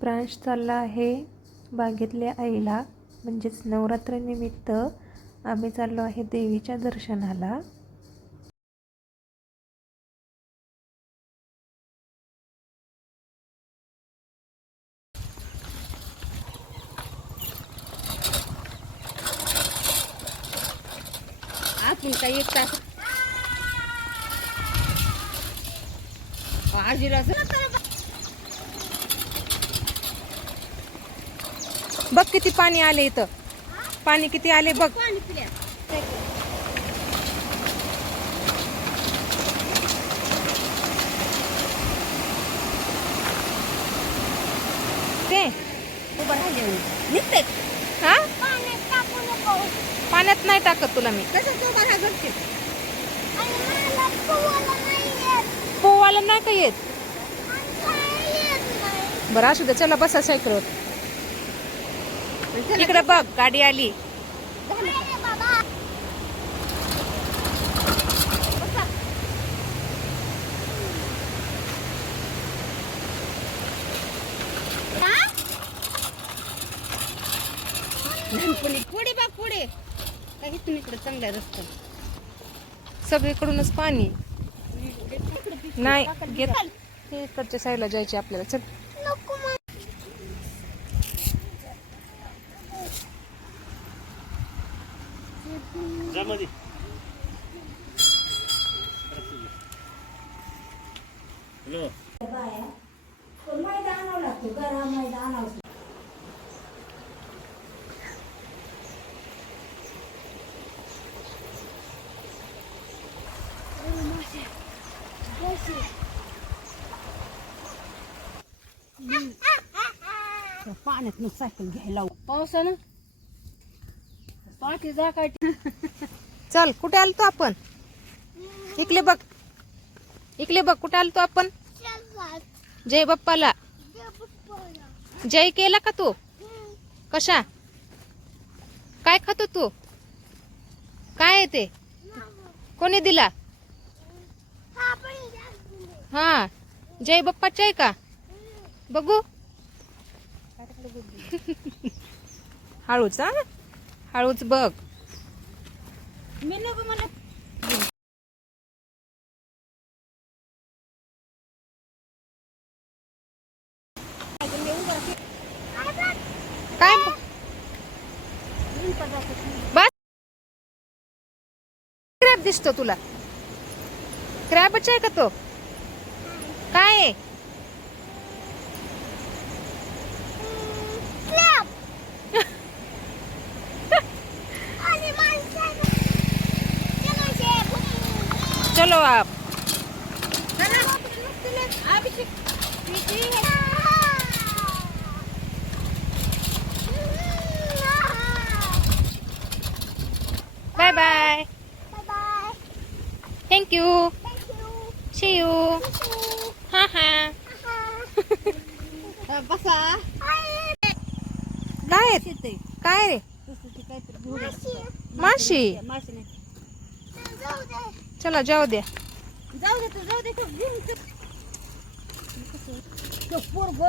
प्रांश चालला आहे बागेतल्या आईला, म्हणजेच नवरात्रनिमित्त आम्ही चाललो आहे देवीच्या दर्शनाला. आपण काही एक तास बघ किती पाणी आले इथं, पाणी किती आले बघ. ते निघते हा पाण्यात नाही टाकत तुला मी. पोवायला नाही का येत? बरं असू दे, चला बसा सायकलवर. इकडे बघ गाडी आली. पुढे बघ पुढे काही तुम्ही इकडे चांगला रस्ता सगळीकडूनच पाणी नाही घेत. हे इकडच्या साईडला जायचे आपल्याला. चल पाण्यात सायकल घ्यायला पावसानं पाठी जा काय. चल कुठे आलतो आपण? इकडे बघ, इकडे बघ कुठे आलतो आपण. जय बाप्पाला. जय केला का तू? कशा काय खातो तू? काय आहे ते? कोणी दिला? हा जय बाप्पाचा आहे का? बघू. हळूच हा, हळूच बघ. मी नको मला काय बस. क्रॅब दिसतो तुला? क्रॅबच आहे का तो? काय आहे? चलो आप. Bye bye. Thank you. See you. हा हा. बसा काय काय रे? माशी. माशी नाही. चला जाऊ द्या. जाऊ दे तू जाऊ दे. पोरग